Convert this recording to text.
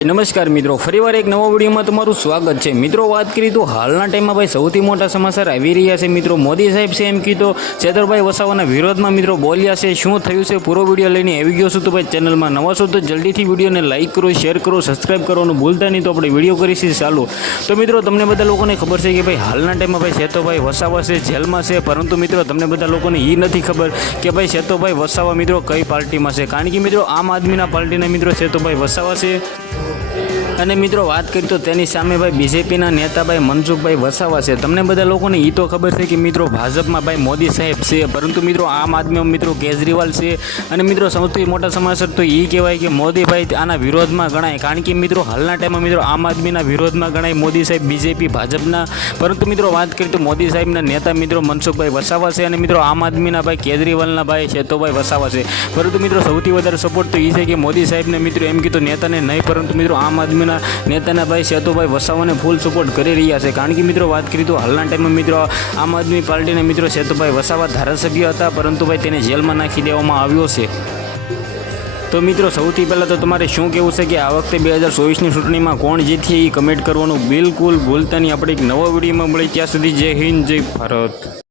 નમસ્કાર મિત્રો, ફરીવાર એક નવા વિડીયોમાં તમારું સ્વાગત છે। મિત્રો વાત કરીએ તો હાલના ટાઈમમાં ભાઈ સૌથી મોટા સમાચાર આવી રહ્યા છે। મિત્રો મોદી સાહેબ છે એમ કીધો છેતરભાઈ વસાવાના વિરોધમાં મિત્રો બોલ્યા છે। શું થયું છે પૂરો વિડીયો લઈને આવી ગયો છું। તો ભાઈ ચેનલમાં નવા છો તો જલ્દીથી વિડીયોને લાઇક કરો, શેર કરો, સબસ્ક્રાઇબ કરવાનું ભૂલતા નહીં। તો આપણે વિડીયો કરીશું ચાલુ। તો મિત્રો તમને બધા લોકોને ખબર છે કે ભાઈ હાલના ટાઈમમાં ભાઈ છેતરભાઈ વસાવા છે જેલમાં છે, પરંતુ મિત્રો તમને બધા લોકોને એ નથી ખબર કે ભાઈ છેતરભાઈ વસાવા મિત્રો કઈ પાર્ટીમાં છે। કારણ કે મિત્રો આમ આદમીના પાર્ટીના મિત્રો છેતરભાઈ વસાવા છે। અને મિત્રો વાત કરીએ તો તેની સામે ભાઈ બીજેપીના નેતા ભાઈ મનસુખભાઈ વસાવા છે। તમને બધા લોકોને એ તો ખબર છે કે મિત્રો ભાજપમાં ભાઈ મોદી સાહેબ છે, પરંતુ મિત્રો આમ આદમીમાં મિત્રો કેજરીવાલ છે। અને મિત્રો સૌથી મોટા સમાચાર તો એ કહેવાય કે મોદીભાઈ આના વિરોધમાં ગણાય। કારણ કે મિત્રો હાલના ટાઈમમાં મિત્રો આમ આદમીના વિરોધમાં ગણાય મોદી સાહેબ બીજેપી ભાજપના, પરંતુ મિત્રો વાત કરીએ તો મોદી સાહેબના નેતા મિત્રો મનસુખભાઈ વસાવા છે। અને મિત્રો આમ આદમીના ભાઈ કેજરીવાલના ભાઈ છેતરભાઈ વસાવા છે। પરંતુ મિત્રો સૌથી વધારે સપોર્ટ તો એ છે કે મોદી સાહેબને મિત્રો એમ કીધું નેતાને નહીં, પરંતુ મિત્રો આમ આદમીના નેતાના ભાઈ છેતરભાઈ વસાવાને ફૂલ સપોર્ટ કરી રહ્યા છે। કારણ કે મિત્રો વાત કરીએ તો હાલના ટાઈમમાં મિત્રો આમ આદમી પાર્ટીના મિત્રો છેતરભાઈ વસાવા ધારાસભ્ય હતા, પરંતુ ભાઈ તેને જેલમાં નાખી દેવામાં આવ્યો છે। તો મિત્રો સૌથી પહેલાં તો તમારે શું કહેવું છે કે આ વખતે 2024ની ચૂંટણીમાં કોણ જીતશે એ કમેન્ટ કરવાનું બિલકુલ ભૂલતા નહીં। આપણે એક નવા વિડીયોમાં મળીએ, ત્યાં સુધી જય હિન્દ, જય ભારત।